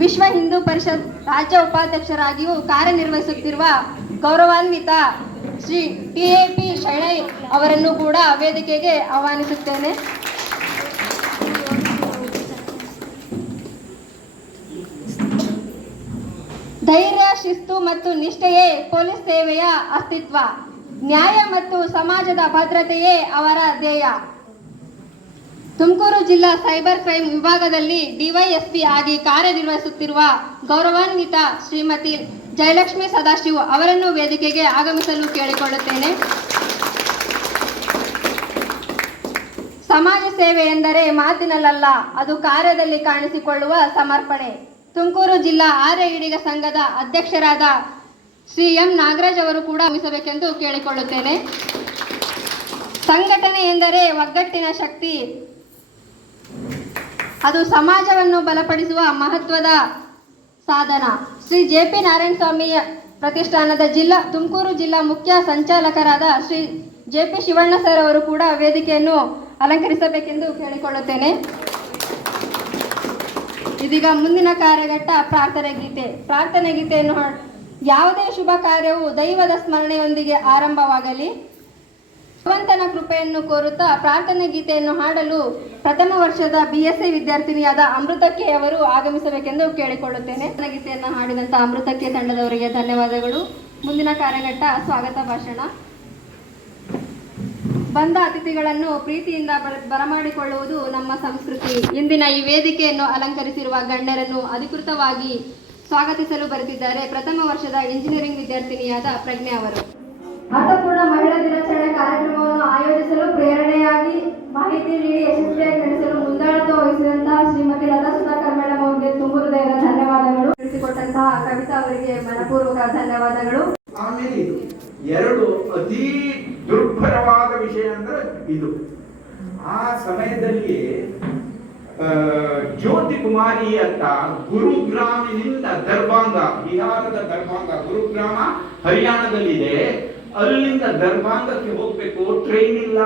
ವಿಶ್ವ ಹಿಂದೂ ಪರಿಷತ್ ರಾಜ್ಯ ಉಪಾಧ್ಯಕ್ಷರಾಗಿಯೂ ಕಾರ್ಯನಿರ್ವಹಿಸುತ್ತಿರುವ ಗೌರವಾನ್ವಿತ ಶ್ರೀ TAP ಶೆಣೈ ಅವರನ್ನು ಕೂಡ ವೇದಿಕೆಗೆ ಆಹ್ವಾನಿಸುತ್ತೇನೆ. ಧೈರ್ಯ, ಶಿಸ್ತು ಮತ್ತು ನಿಷ್ಠೆಯೇ ಪೊಲೀಸ್ ಸೇವೆಯ ಅಸ್ತಿತ್ವ. ನ್ಯಾಯ ಮತ್ತು ಸಮಾಜದ ಭದ್ರತೆಯೇ ಅವರ ಧ್ಯೇಯ. ತುಮಕೂರು ಜಿಲ್ಲಾ ಸೈಬರ್ ಕ್ರೈಮ್ ವಿಭಾಗದಲ್ಲಿ DYSP ಆಗಿ ಕಾರ್ಯನಿರ್ವಹಿಸುತ್ತಿರುವ ಗೌರವಾನ್ವಿತ ಶ್ರೀಮತಿ ಜಯಲಕ್ಷ್ಮಿ ಸದಾಶಿವ ಅವರನ್ನು ವೇದಿಕೆಗೆ ಆಗಮಿಸಲು ಕೇಳಿಕೊಳ್ಳುತ್ತೇನೆ. ಸಮಾಜ ಸೇವೆ ಎಂದರೆ ಮಾತಿನಲ್ಲ, ಅದು ಕಾರ್ಯದಲ್ಲಿ ಕಾಣಿಸಿಕೊಳ್ಳುವ ಸಮರ್ಪಣೆ. ತುಮಕೂರು ಜಿಲ್ಲಾ ಆರ್ಯ ಈಡಿಗ ಸಂಘದ ಅಧ್ಯಕ್ಷರಾದ ಶ್ರೀ M ನಾಗರಾಜ್ ಅವರು ಕೂಡ ಆಗಮಿಸಬೇಕೆಂದು ಕೇಳಿಕೊಳ್ಳುತ್ತೇನೆ. ಸಂಘಟನೆ ಎಂದರೆ ಒಗ್ಗಟ್ಟಿನ ಶಕ್ತಿ, ಅದು ಸಮಾಜವನ್ನು ಬಲಪಡಿಸುವ ಮಹತ್ವದ ಸಾಧನ. ಶ್ರೀ JP ನಾರಾಯಣಸ್ವಾಮಿ ಪ್ರತಿಷ್ಠಾನದ ತುಮಕೂರು ಜಿಲ್ಲಾ ಮುಖ್ಯ ಸಂಚಾಲಕರಾದ ಶ್ರೀ JP ಶಿವಣ್ಣ ಸರ್ ಅವರು ಕೂಡ ವೇದಿಕೆಯನ್ನು ಅಲಂಕರಿಸಬೇಕೆಂದು ಕೇಳಿಕೊಳ್ಳುತ್ತೇನೆ. ಇದೀಗ ಮುಂದಿನ ಕಾರ್ಯಘಟ್ಟ ಪ್ರಾರ್ಥನೆ ಗೀತೆಯನ್ನು ಯಾವುದೇ ಶುಭ ಕಾರ್ಯವು ದೈವದ ಸ್ಮರಣೆಯೊಂದಿಗೆ ಆರಂಭವಾಗಲಿ. ಭಗವಂತನ ಕೃಪೆಯನ್ನು ಕೋರುತ್ತಾ ಪ್ರಾರ್ಥನೆ ಗೀತೆಯನ್ನು ಹಾಡಲು ಪ್ರಥಮ ವರ್ಷದ BSc ವಿದ್ಯಾರ್ಥಿನಿಯಾದ ಅಮೃತಕ್ಕೆ ಅವರು ಆಗಮಿಸಬೇಕೆಂದು ಕೇಳಿಕೊಳ್ಳುತ್ತೇನೆ. ಗೀತೆಯನ್ನು ಹಾಡಿದಂಥ ಅಮೃತಕ್ಕೆ ತಂಡದವರಿಗೆ ಧನ್ಯವಾದಗಳು. ಮುಂದಿನ ಕಾರ್ಯಘಟ್ಟ ಸ್ವಾಗತ ಭಾಷಣ. ಬಂದ ಅತಿಥಿಗಳನ್ನು ಪ್ರೀತಿಯಿಂದ ಬರಮಾಡಿಕೊಳ್ಳುವುದು ನಮ್ಮ ಸಂಸ್ಕೃತಿ. ಇಂದಿನ ಈ ವೇದಿಕೆಯನ್ನು ಅಲಂಕರಿಸಿರುವ ಗಣ್ಯರನ್ನು ಅಧಿಕೃತವಾಗಿ ಸ್ವಾಗತಿಸಲು ಬರೆದಿದ್ದಾರೆ ಪ್ರಥಮ ವರ್ಷದ ಇಂಜಿನಿಯರಿಂಗ್ ವಿದ್ಯಾರ್ಥಿನಿಯಾದ ಪ್ರಜ್ಞೆ ಅವರು. ಅರ್ಥಪೂರ್ಣ ಮಹಿಳಾ ದಿನಾಚರಣೆ ಕಾರ್ಯಕ್ರಮವನ್ನು ಆಯೋಜಿಸಲು ಪ್ರೇರಣೆಯಾಗಿ ಮಾಹಿತಿ ನೀಡಿ ಯಶಸ್ವಿಯಾಗಿ ನಡೆಸಲು ಮುಂದಾಳತ್ವ ವಹಿಸಿದಂತಹ ಶ್ರೀಮತಿ ಲತಾ ಸುಧಾಕರ್ ಮೇಡಮ್ ಅವರಿಗೆ ತುಂಬ ಹೃದಯದ ಧನ್ಯವಾದಗಳು. ತಿಳಿಸಿಕೊಟ್ಟಂತಹ ಕವಿತಾ ಅವರಿಗೆ ಮನಪೂರ್ವಕ ಧನ್ಯವಾದಗಳು. ಆಮೇಲೆ ಎರಡು ಅತಿ ದುರ್ಭರವಾದ ವಿಷಯ ಅಂದ್ರೆ ಇದು. ಆ ಸಮಯದಲ್ಲಿ ಜ್ಯೋತಿ ಕುಮಾರಿ ಅಂತ ಗುರುಗ್ರಾಮಿನಿಂದ ದರ್ಭಾಂಗ, ಬಿಹಾರದ ದರ್ಭಾಂಗ, ಗುರುಗ್ರಾಮ ಹರಿಯಾಣದಲ್ಲಿದೆ, ಅಲ್ಲಿಂದ ದರ್ಭಾಂಗಕ್ಕೆ ಹೋಗ್ಬೇಕು, ಟ್ರೈನ್ ಇಲ್ಲ.